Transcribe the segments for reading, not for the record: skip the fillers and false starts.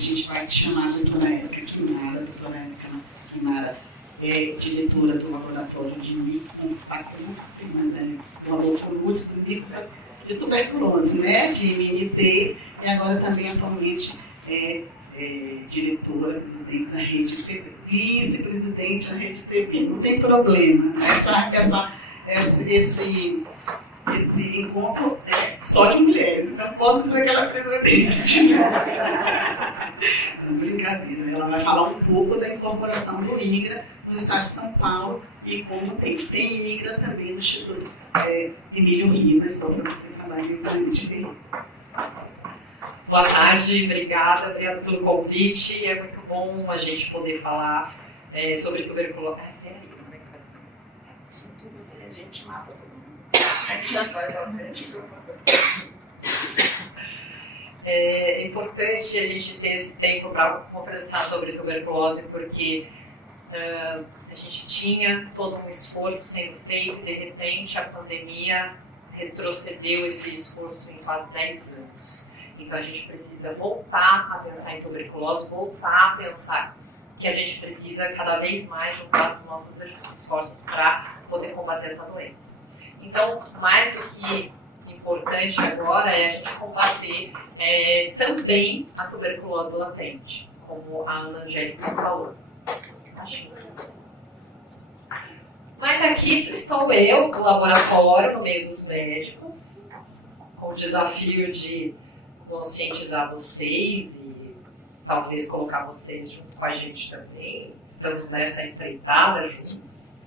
gente vai chamar a doutora Érica Quimara. A doutora Érica Quimara é diretora do laboratório de do Lourdes do micro de tuberculose, né, de IMT, e agora também atualmente é diretora, presidente da Rede TP, vice-presidente da Rede TP. Não tem problema, esse encontro é só de mulheres, então posso dizer que ela é presidente de não, brincadeira, ela vai falar um pouco da incorporação do IGRA no estado de São Paulo e como tem IGRA também no Instituto Emílio Ribas, só para você falar de ver. Boa tarde, obrigada pelo convite. É muito bom a gente poder falar sobre tuberculose. Como é que faz? Tudo você, a gente mata todo mundo. A gente já vai para frente. É importante a gente ter esse tempo para conversar sobre tuberculose, porque a gente tinha todo um esforço sendo feito e, de repente, a pandemia retrocedeu esse esforço em quase 10 anos. Então, a gente precisa voltar a pensar em tuberculose, voltar a pensar que a gente precisa cada vez mais juntar os nossos esforços para poder combater essa doença. Então, mais do que importante agora é a gente combater também a tuberculose latente, como a Ana Angélica falou. Mas aqui estou eu, no laboratório, no meio dos médicos, com o desafio de conscientizar vocês e talvez colocar vocês junto com a gente também. Estamos nessa empreitada juntos.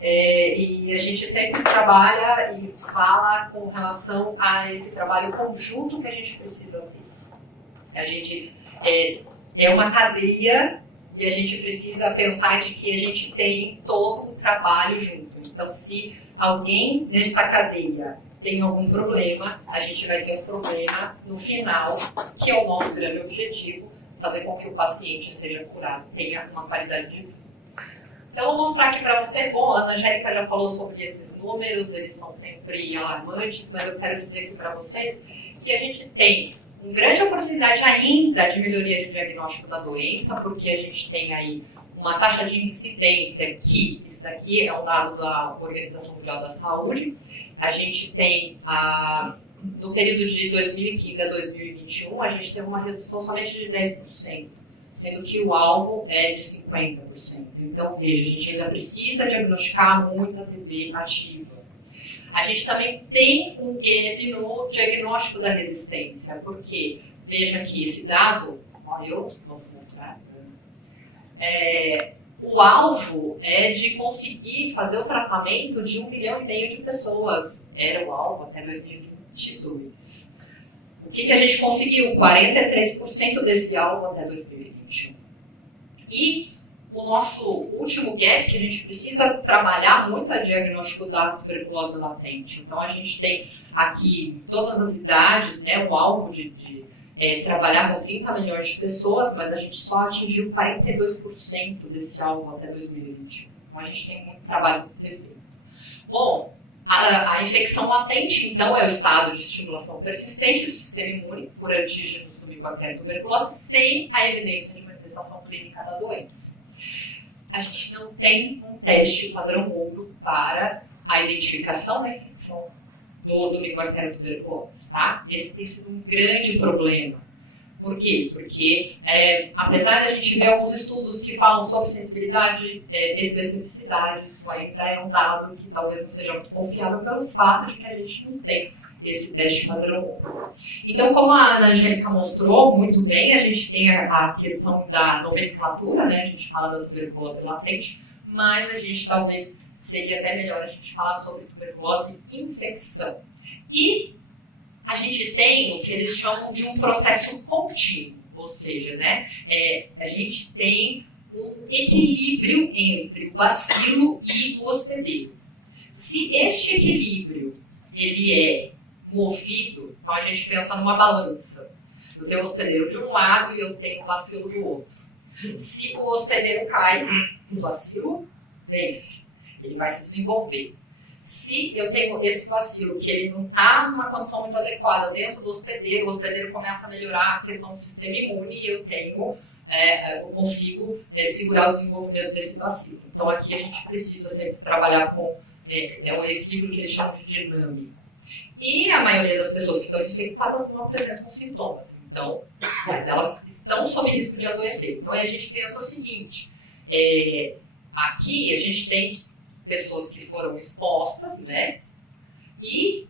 E a gente sempre trabalha e fala com relação a esse trabalho conjunto que a gente precisa ter. A gente é uma cadeia e a gente precisa pensar de que a gente tem todo um trabalho junto. Então, se alguém nesta cadeia tem algum problema, a gente vai ter um problema no final, que é o nosso grande objetivo, fazer com que o paciente seja curado, tenha uma qualidade de vida. Então, eu vou mostrar aqui para vocês. Bom, a Ana Angélica já falou sobre esses números, eles são sempre alarmantes, mas eu quero dizer aqui para vocês que a gente tem uma grande oportunidade ainda de melhoria de diagnóstico da doença, porque a gente tem aí uma taxa de incidência que, isso daqui é um dado da Organização Mundial da Saúde. A gente tem, no período de 2015 a 2021, a gente teve uma redução somente de 10%, sendo que o alvo é de 50%. Então, veja, a gente ainda precisa diagnosticar muita TB ativa. A gente também tem um gap no diagnóstico da resistência, porque, veja aqui, esse dado, vamos mostrar, o alvo é de conseguir fazer o tratamento de 1,5 milhão de pessoas. Era o alvo até 2022. O que a gente conseguiu? 43% desse alvo até 2021. E o nosso último gap, que a gente precisa trabalhar muito, é o diagnóstico da tuberculose latente. Então, a gente tem aqui todas as idades, né, o alvo de trabalhar com 30 milhões de pessoas, mas a gente só atingiu 42% desse alvo até 2021. Então, a gente tem muito trabalho para ser feito. Bom, a infecção latente, então, é o estado de estimulação persistente do sistema imune por antígenos do Mycobacterium tuberculose sem a evidência de manifestação clínica da doença. A gente não tem um teste padrão ouro para a identificação da infecção do Mycobacterium tuberculose, tá? Esse tem sido um grande problema. Por quê? Porque, apesar de a gente ver alguns estudos que falam sobre sensibilidade e especificidade, isso ainda é um dado que talvez não seja muito confiável pelo fato de que a gente não tem esse teste padrão. Então, como a Ana Angélica mostrou muito bem, a gente tem a questão da nomenclatura, né? A gente fala da tuberculose latente, mas a gente talvez seria até melhor a gente falar sobre tuberculose infecção. E a gente tem o que eles chamam de um processo contínuo, ou seja, né, a gente tem um equilíbrio entre o bacilo e o hospedeiro. Se este equilíbrio ele é movido, então a gente pensa numa balança. Eu tenho o hospedeiro de um lado e eu tenho o bacilo do outro. Se o hospedeiro cai, o bacilo vence. Ele vai se desenvolver. Se eu tenho esse vacilo, que ele não está numa condição muito adequada dentro do hospedeiro, o hospedeiro começa a melhorar a questão do sistema imune e eu consigo segurar o desenvolvimento desse vacilo. Então aqui a gente precisa sempre trabalhar com um equilíbrio que eles chamam de dinâmico. E a maioria das pessoas que estão infectadas não apresentam sintomas, então, mas elas estão sob risco de adoecer. Então aí a gente pensa o seguinte, aqui a gente tem pessoas que foram expostas, né? E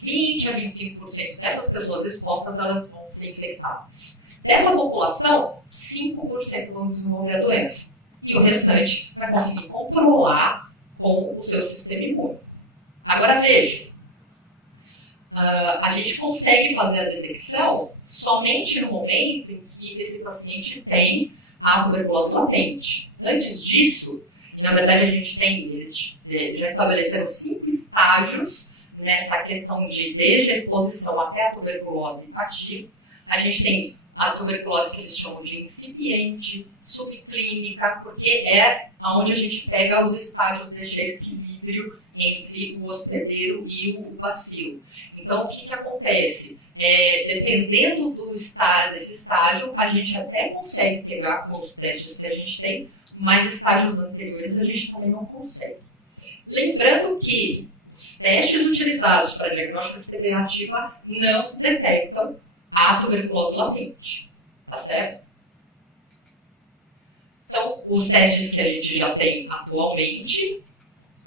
20 a 25% dessas pessoas expostas, elas vão ser infectadas. Dessa população, 5% vão desenvolver a doença. E o restante vai conseguir controlar com o seu sistema imune. Agora veja, a gente consegue fazer a detecção somente no momento em que esse paciente tem a tuberculose latente. Antes disso, e na verdade a gente eles já estabeleceram 5 estágios nessa questão desde a exposição até a tuberculose ativa. A gente tem a tuberculose que eles chamam de incipiente, subclínica, porque é onde a gente pega os estágios deste equilíbrio entre o hospedeiro e o bacilo. Então, o que acontece? Dependendo desse estágio, a gente até consegue pegar com os testes que a gente tem, mas estágios anteriores a gente também não consegue. Lembrando que os testes utilizados para diagnóstico de TB ativa não detectam a tuberculose latente, tá certo? Então, os testes que a gente já tem atualmente,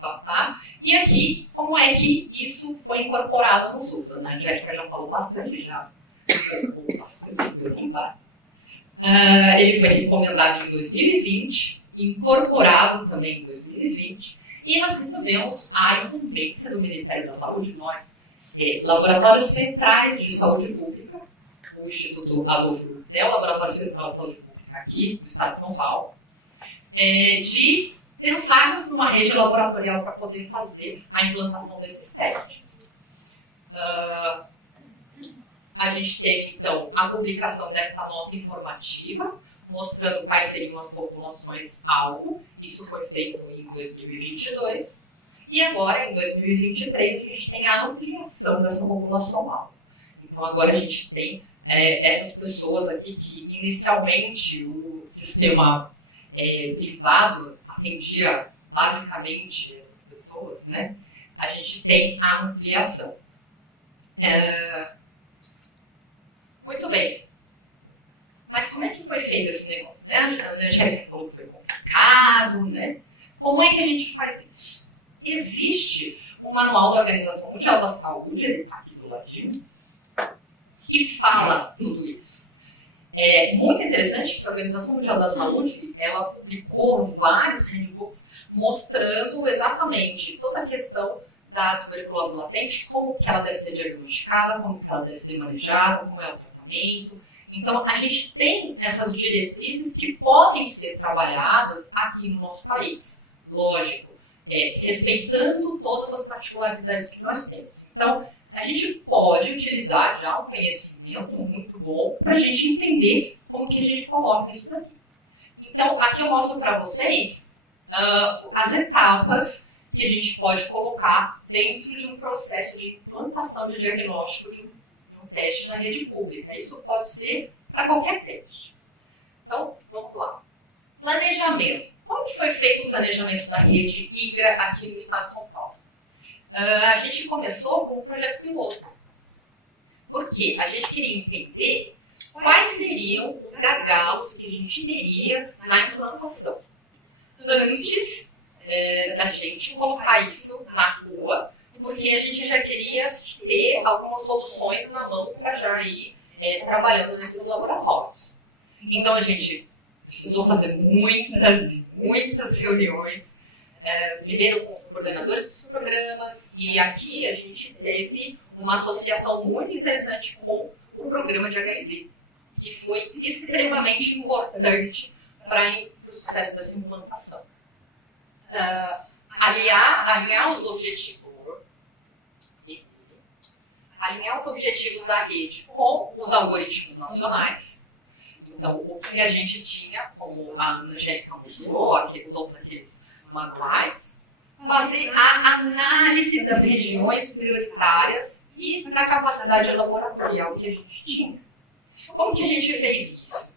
passar, e aqui, como é que isso foi incorporado no SUS? A Angélica já falou bastante, já colocou bastante perguntar. Ele foi recomendado em 2020, incorporado também em 2020, e nós recebemos a incumbência do Ministério da Saúde, nós, laboratórios centrais de saúde pública, o Instituto Adolfo Lutz, o Laboratório Central de Saúde Pública aqui do Estado de São Paulo, de pensarmos numa rede laboratorial para poder fazer a implantação desses testes. A gente teve, então, a publicação desta nota informativa, mostrando quais seriam as populações-alvo. Isso foi feito em 2022. E agora, em 2023, a gente tem a ampliação dessa população-alvo. Então, agora a gente tem essas pessoas aqui que, inicialmente, o sistema privado atendia basicamente essas pessoas, né? A gente tem a ampliação. Muito bem. Mas como é que foi feito esse negócio? Né? A Angélica falou que foi complicado, né? Como é que a gente faz isso? Existe um manual da Organização Mundial da Saúde, ele está aqui do ladinho, que fala tudo isso. É muito interessante que a Organização Mundial da Saúde, ela publicou vários handbooks mostrando exatamente toda a questão da tuberculose latente, como que ela deve ser diagnosticada, como que ela deve ser manejada, como é o tratamento. Então, a gente tem essas diretrizes que podem ser trabalhadas aqui no nosso país, lógico, respeitando todas as particularidades que nós temos. Então, a gente pode utilizar já um conhecimento muito bom para a gente entender como que a gente coloca isso daqui. Então, aqui eu mostro para vocês as etapas que a gente pode colocar dentro de um processo de implantação de diagnóstico de um teste na rede pública. Isso pode ser para qualquer teste. Então, vamos lá. Planejamento. Como que foi feito o planejamento da rede IGRA aqui no estado de São Paulo? A gente começou com um projeto piloto. Por quê? A gente queria entender quais seriam os gargalos que a gente teria na implantação. Antes da gente colocar isso na rua, porque a gente já queria ter algumas soluções na mão para já ir trabalhando nesses laboratórios. Então a gente precisou fazer muitas reuniões, primeiro com os coordenadores dos programas, e aqui a gente teve uma associação muito interessante com o programa de HIV, que foi extremamente importante para o sucesso dessa implantação. Alinhar os objetivos da rede com os algoritmos nacionais. Então, o que a gente tinha, como a Angélica mostrou, todos aqueles manuais, fazer a análise das regiões prioritárias e da capacidade laboratorial que a gente tinha. Como que a gente fez isso?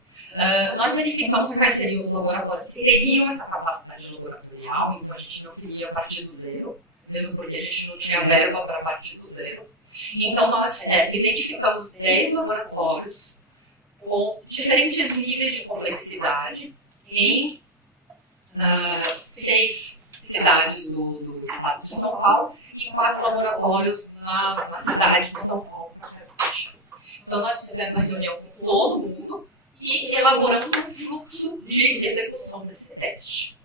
Nós verificamos quais seriam os laboratórios que teriam essa capacidade laboratorial, então a gente não queria partir do zero, mesmo porque a gente não tinha verba para partir do zero. Então nós identificamos 10 laboratórios com diferentes níveis de complexidade em 6 cidades do estado de São Paulo e 4 laboratórios na cidade de São Paulo. Então nós fizemos uma reunião com todo mundo e elaboramos um fluxo de execução desse teste.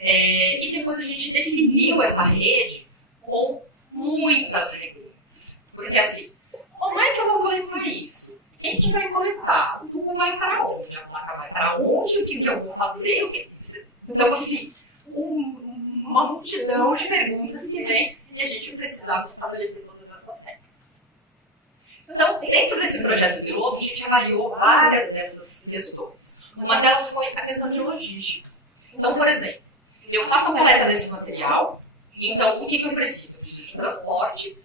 E depois a gente definiu essa rede com muitas regras. Porque assim, como é que eu vou coletar isso? Quem que vai coletar? O tubo vai para onde? A placa vai para onde? O que eu vou fazer? Então assim, uma multidão de perguntas que vem e a gente precisava estabelecer todas essas regras. Então, dentro desse projeto piloto, a gente avaliou várias dessas questões. Uma delas foi a questão de logística. Então, por exemplo, eu faço a coleta desse material, então o que eu preciso? Eu preciso de transporte,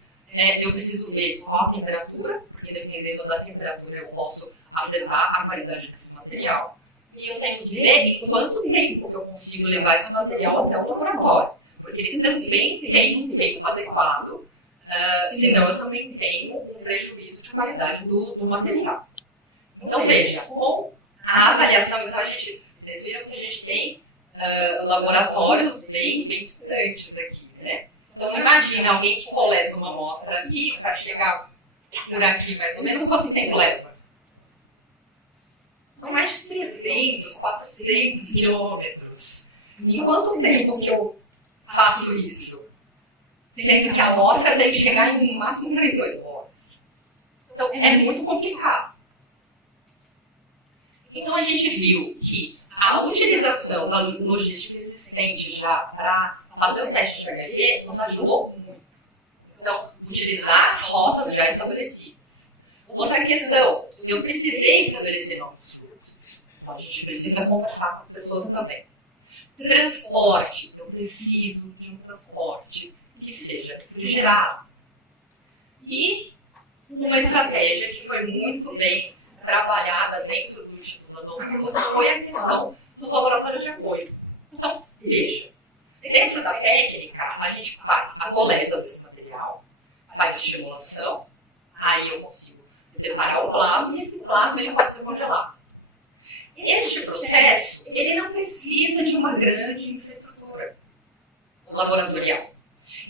eu preciso ver qual a temperatura, porque dependendo da temperatura eu posso afetar a qualidade desse material. E eu tenho que ver em quanto tempo que eu consigo levar esse material até o laboratório, porque ele também tem um tempo adequado, senão eu também tenho um prejuízo de qualidade do material. Então veja, com a avaliação, então vocês viram que a gente tem laboratórios bem distantes aqui, né? Então imagina alguém que coleta uma amostra aqui para chegar por aqui mais ou menos, quanto tempo leva? São mais de 300, 400 quilômetros. Em quanto tempo que eu faço isso? Sendo que a amostra tem que chegar em no máximo 48 horas. Então, é muito complicado. Então, a gente viu que a utilização da logística existente já para fazer o teste de HIV nos ajudou muito. Então, utilizar rotas já estabelecidas. Outra questão, eu precisei estabelecer novos fluxos. Então, a gente precisa conversar com as pessoas também. Transporte, eu preciso de um transporte que seja refrigerado. E uma estratégia que foi muito bem trabalhada dentro do Instituto Adolfo Lutz foi a questão dos laboratórios de apoio. Então, veja, dentro da técnica, a gente faz a coleta desse material, faz a estimulação, aí eu consigo separar o plasma e esse plasma ele pode ser congelado. Este processo, ele não precisa de uma grande infraestrutura laboratorial.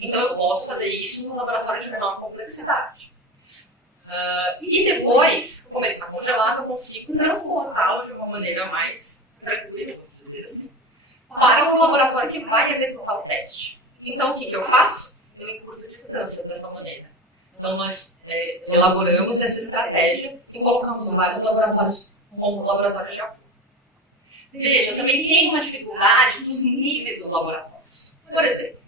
Então, eu posso fazer isso num laboratório de menor complexidade. E depois, como ele está congelado, eu consigo transportá-lo de uma maneira mais tranquila, vamos dizer assim, para um laboratório que vai executar o teste. Então, o que eu faço? Eu encurto distâncias dessa maneira. Então, nós elaboramos essa estratégia e colocamos vários laboratórios como laboratórios de apoio. Veja, eu também tenho uma dificuldade dos níveis dos laboratórios. Por exemplo,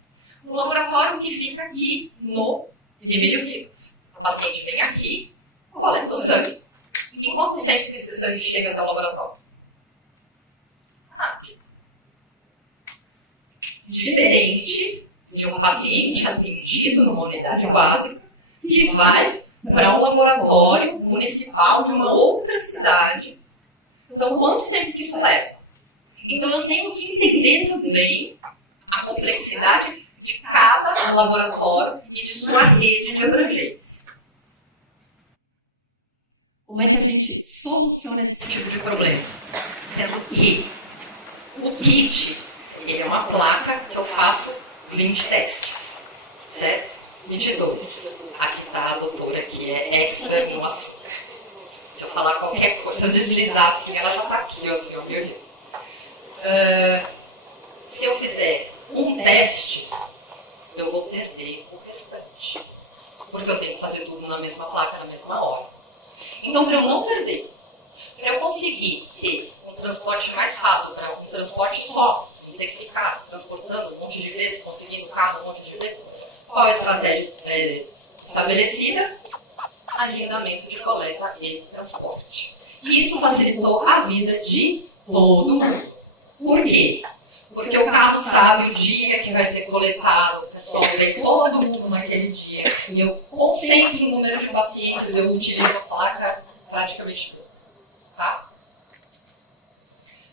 um laboratório que fica aqui no Emílio Ribas. O paciente vem aqui, coleta o sangue. Em quanto tempo que esse sangue chega até o laboratório? Rápido. Diferente de um paciente atendido numa unidade básica que vai para um laboratório municipal de uma outra cidade. Então, quanto tempo que isso leva? Então, eu tenho que entender também a complexidade de cada laboratório e de sua rede de abrangência. Como é que a gente soluciona esse tipo de problema? Sendo que o kit ele é uma placa que eu faço 20 testes, certo? 22. Aqui está a doutora que é expert no assunto. Se eu falar qualquer coisa, se eu deslizar assim, ela já está aqui, assim, ó, viu? Se eu fizer um teste, eu vou perder o restante. Porque eu tenho que fazer tudo na mesma placa, na mesma hora. Então, para eu não perder, para eu conseguir ter um transporte mais fácil, para um transporte só, e ter que ficar transportando um monte de vezes, conseguindo carro um monte de vezes, qual a estratégia estabelecida? Agendamento de coleta e transporte. E isso facilitou a vida de todo mundo. Por quê? Porque o carro sabe o dia que vai ser coletado, o pessoal vem todo mundo naquele dia. E eu concentro o número de pacientes, eu utilizo a placa praticamente toda. Tá?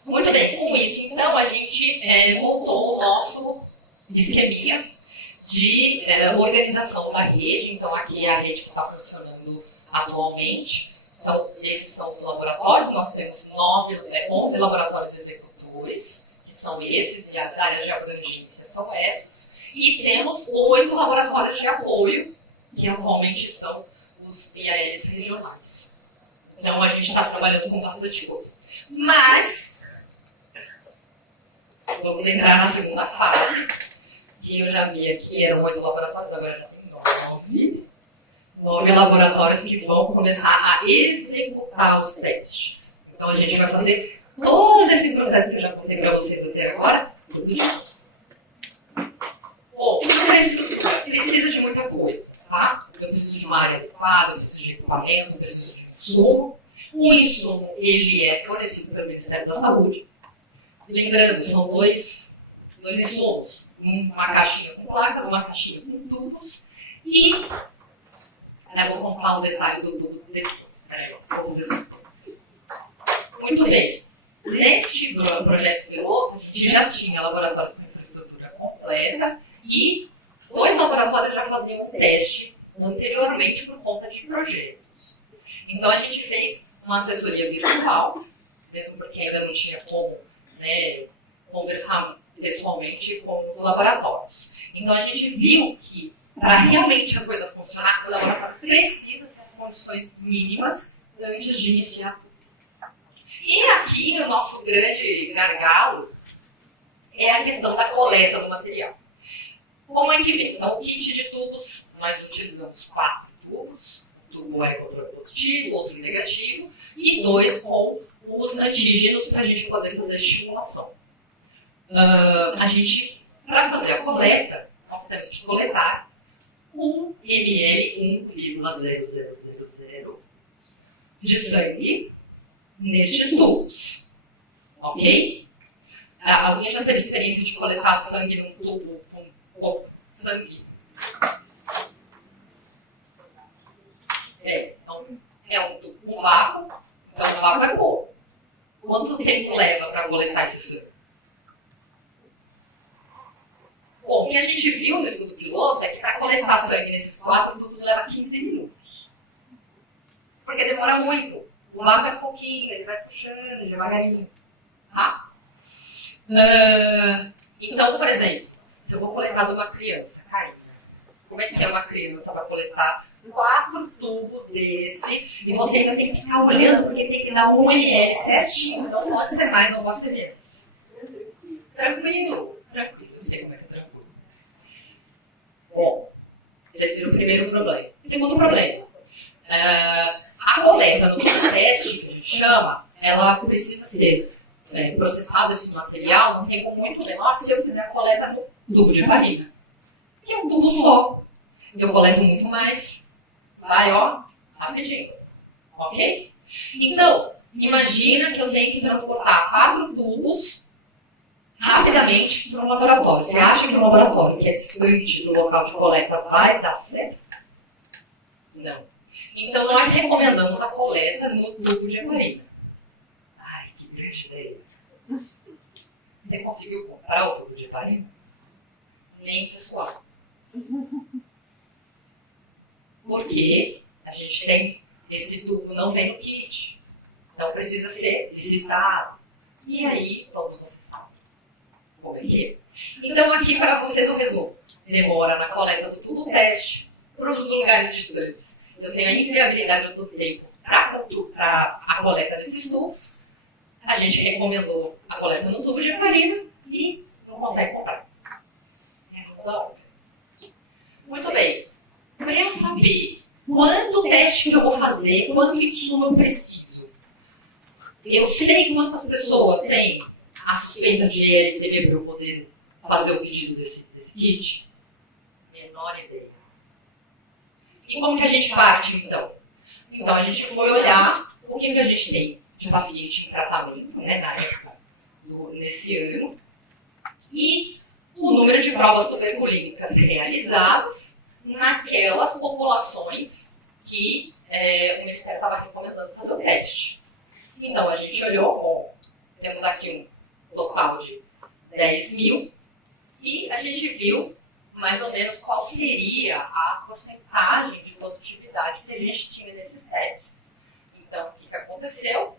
Muito bem, com isso, então, a gente montou o nosso esqueminha de organização da rede. Então, aqui é a rede que está funcionando atualmente. Então, esses são os laboratórios. Nós temos 11 laboratórios executores, que são esses, e as áreas de abrangência são essas. E temos 8 laboratórios de apoio, que atualmente são os IALs regionais. Então, a gente está trabalhando com bastante coisa. Mas, vamos entrar na segunda fase, que eu já vi aqui, eram 8 laboratórios, agora já tem 9 laboratórios que vão começar a executar os testes. Então, a gente vai fazer todo esse processo que eu já contei para vocês até agora, tudo de novo. Bom, infraestrutura precisa de muita coisa, tá? Eu preciso de uma área adequada, eu preciso de equipamento, eu preciso de insumo. O insumo, ele é fornecido pelo Ministério da Saúde. Lembrando, são dois insumos. Uma caixinha com placas, uma caixinha com tubos. E eu vou contar um detalhe do tubo depois. Muito bem. Neste projeto piloto, a gente já tinha laboratórios com infraestrutura completa e 2 laboratórios já faziam um teste anteriormente por conta de projetos. Então, a gente fez uma assessoria virtual, mesmo porque ainda não tinha como conversar pessoalmente com os laboratórios. Então, a gente viu que, para realmente a coisa funcionar, o laboratório precisa ter as condições mínimas antes de iniciar. E aqui, o nosso grande gargalo é a questão da coleta do material. Como é que vem? Então, o kit de tubos, nós utilizamos 4 tubos. Um tubo é contra positivo, outro negativo, e 2 com os antígenos para a gente poder fazer a estimulação. Para fazer a coleta, nós temos que coletar 1 ml, 1,0000 de sangue nestes tubos. Ok? Alguém já teve experiência de coletar sangue num tubo com sangue? Então, é um tubo com vácuo, então o vácuo é pouco. Quanto tempo leva para coletar esse sangue? Bom, o que a gente viu no estudo piloto é que para coletar sangue nesses 4 tubos leva 15 minutos. Porque demora muito. O vácuo é pouquinho, ele vai puxando devagarinho. Tá? Então, por exemplo, se eu vou coletar de uma criança, Karina, como é que uma criança vai coletar 4 tubos desse e você ainda tem que ficar olhando porque tem que dar 1 ml certinho. Não pode ser mais, não pode ser menos. Tranquilo, eu sei como é que é tranquilo. Bom, esse é o primeiro problema. Segundo problema, a coleta no teste, que a gente chama, ela precisa ser processado esse material num tempo muito menor se eu fizer a coleta no tubo de barriga. Que é um tubo só. Eu coleto muito mais, vai, rapidinho. Ok? Então, imagina que eu tenho que transportar 4 tubos rapidamente para um laboratório. Você acha que um laboratório que é distante do local de coleta vai dar certo? Não. Então, nós recomendamos a coleta no tubo de barriga. Ai, que grande ideia. Você conseguiu comprar o tubo de barriga? Nem pessoal. Porque a gente tem, esse tubo não vem no kit. Então, precisa ser licitado. E aí, todos vocês sabem como é que é. Então, aqui para vocês o resumo. Demora na coleta do tubo teste para os lugares distantes. Eu tenho a inviabilidade do tempo para a coleta desses tubos. A gente recomendou a coleta no tubo de heparina e não consegue comprar. Essa é a outra. Muito bem. Para eu saber quanto teste que eu vou fazer, quanto insumo eu preciso, eu sei quantas pessoas têm a suspeita de ELTB para eu poder fazer o pedido desse kit? Menor ideia. E como que a gente parte, então? Então, a gente foi olhar o que a gente tem de paciente em tratamento, na época, nesse ano. e o número de provas tuberculínicas realizadas naquelas populações que o Ministério estava recomendando fazer o teste. Então, a gente olhou, bom, temos aqui um total de 10 mil, e a gente viu mais ou menos qual seria a porcentagem de positividade que a gente tinha nesses testes. Então, o que aconteceu?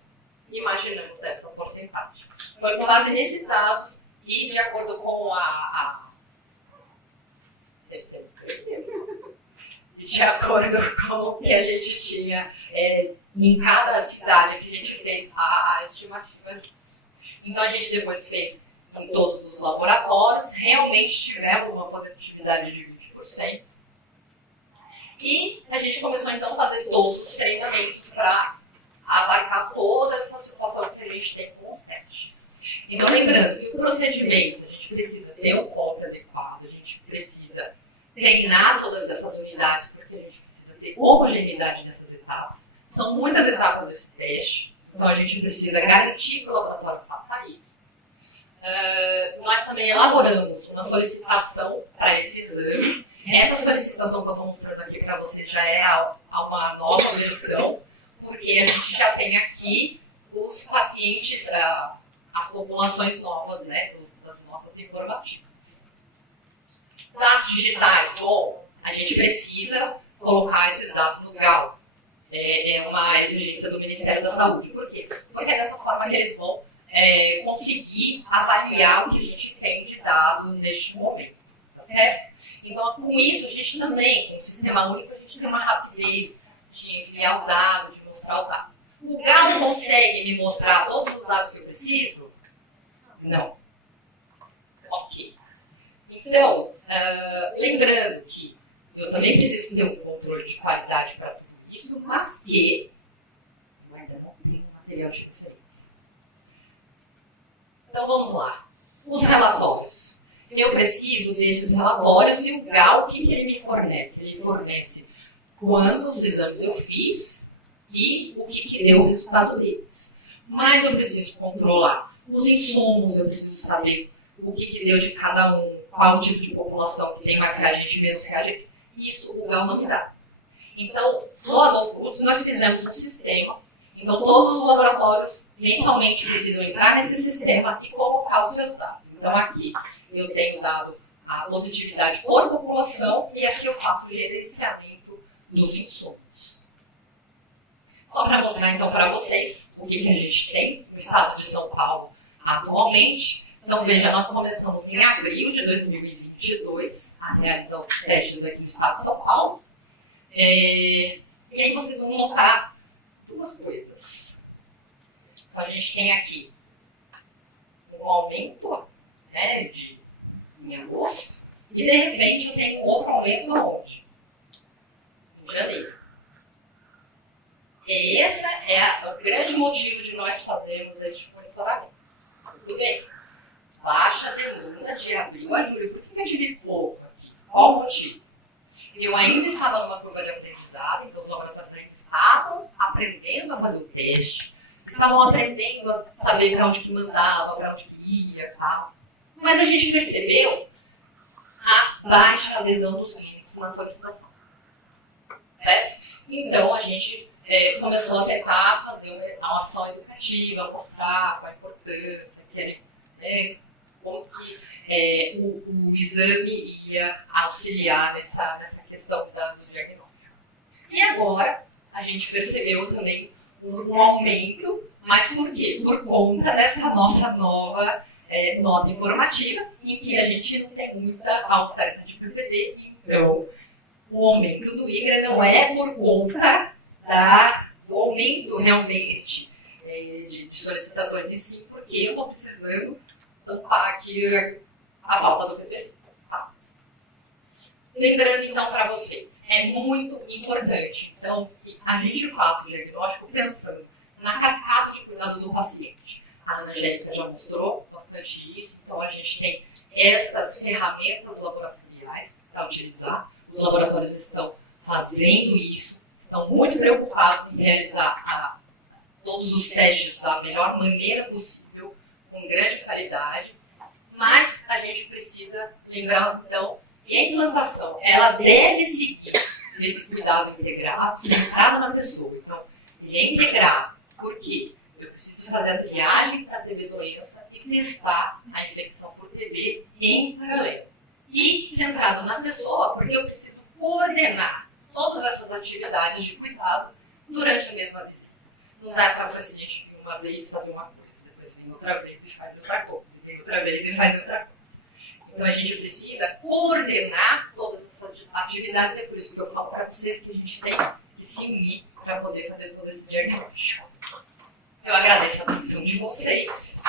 Imaginamos essa porcentagem. Foi com base nesses dados e de acordo com de acordo com o que a gente tinha em cada cidade que a gente fez a estimativa disso. Então, a gente depois fez em todos os laboratórios, realmente tivemos uma positividade de 20%. E a gente começou então a fazer todos os treinamentos para abarcar toda essa situação que a gente tem com os testes. Então, lembrando que o procedimento, a gente precisa ter um código adequado, a gente precisa treinar todas essas unidades, porque a gente precisa ter homogeneidade nessas etapas. São muitas etapas desse teste, então a gente precisa garantir que o laboratório faça isso. Nós também elaboramos uma solicitação para esse exame. Essa solicitação que eu estou mostrando aqui para vocês já é uma nova versão, porque a gente já tem aqui os pacientes, as populações novas, né, das notas informativas. Dados digitais, bom, a gente precisa colocar esses dados no GAL. É uma exigência do Ministério da Saúde. Por quê? Porque é dessa forma que eles vão conseguir avaliar o que a gente tem de dado neste momento, tá certo? Então, com isso, a gente também, com o Sistema Único, a gente tem uma rapidez de enviar o dado, de mostrar o dado. O GAL consegue me mostrar todos os dados que eu preciso? Não. Ok. Então, lembrando que eu também preciso ter um controle de qualidade para tudo isso, mas que eu ainda não tenho material de referência. Então, vamos lá. Os relatórios. Eu preciso desses relatórios e o GAL, o que ele me fornece? Ele fornece quantos exames eu fiz e o que deu o resultado deles. Mas eu preciso controlar os insumos, eu preciso saber o que deu de cada um, qual o tipo de população que tem mais reagente, menos reagente. Isso o GAL não me dá. Então, no Adolfo Cruz, nós fizemos um sistema. Então, todos os laboratórios mensalmente precisam entrar nesse sistema e colocar os seus dados. Então, aqui eu tenho dado a positividade por população e aqui eu faço o gerenciamento dos insumos. Só para mostrar, então, para vocês o que a gente tem no estado de São Paulo atualmente. Então, veja, nós começamos em abril de 2022 a realizar os testes aqui no estado de São Paulo. E aí vocês vão notar duas coisas. Então, a gente tem aqui um aumento, né, em agosto, e de repente eu tenho outro aumento aonde? Em janeiro. E esse é o grande motivo de nós fazermos este monitoramento. Muito bem. Baixa demanda de abril a julho. Por que eu tive pouco aqui? Qual o motivo? Eu ainda estava numa curva de aprendizado, então os laboratórios ainda estavam aprendendo a fazer o teste, estavam aprendendo a saber para onde que mandava, para onde que ia e tal. Mas a gente percebeu a baixa adesão dos clínicos na solicitação. Certo? Então a gente começou a tentar fazer uma ação educativa, mostrar qual a importância, como que o exame ia auxiliar nessa questão do diagnóstico. E agora, a gente percebeu também um aumento, mas por quê? Por conta dessa nossa nova nota informativa, em que a gente não tem muita oferta de PPD, então o aumento do IGRA não é por conta do aumento realmente de solicitações em si, porque eu estou precisando tampar aqui a falta do PPD. Tá? Lembrando então para vocês, é muito importante então, que a gente faça o diagnóstico pensando na cascata de cuidado do paciente. A Ana Angélica já mostrou bastante isso, então a gente tem essas ferramentas laboratoriais para utilizar. Os laboratórios estão fazendo isso, estão muito preocupados em realizar todos os testes da melhor maneira possível, com grande qualidade. Mas a gente precisa lembrar, então, que a implantação, ela deve seguir esse cuidado integrado, centrado na pessoa. Então, ele é integrado. Por quê? Eu preciso fazer a triagem para TB doença e testar a infecção por TB em paralelo. E centrado na pessoa, porque eu preciso coordenar todas essas atividades de cuidado durante a mesma visita. Não dá para o paciente vir uma vez fazer uma coisa, depois vem outra vez e faz outra coisa, vem outra vez e faz outra coisa. Então a gente precisa coordenar todas essas atividades, é por isso que eu falo para vocês que a gente tem que se unir para poder fazer todo esse diagnóstico. Eu agradeço a atenção de vocês.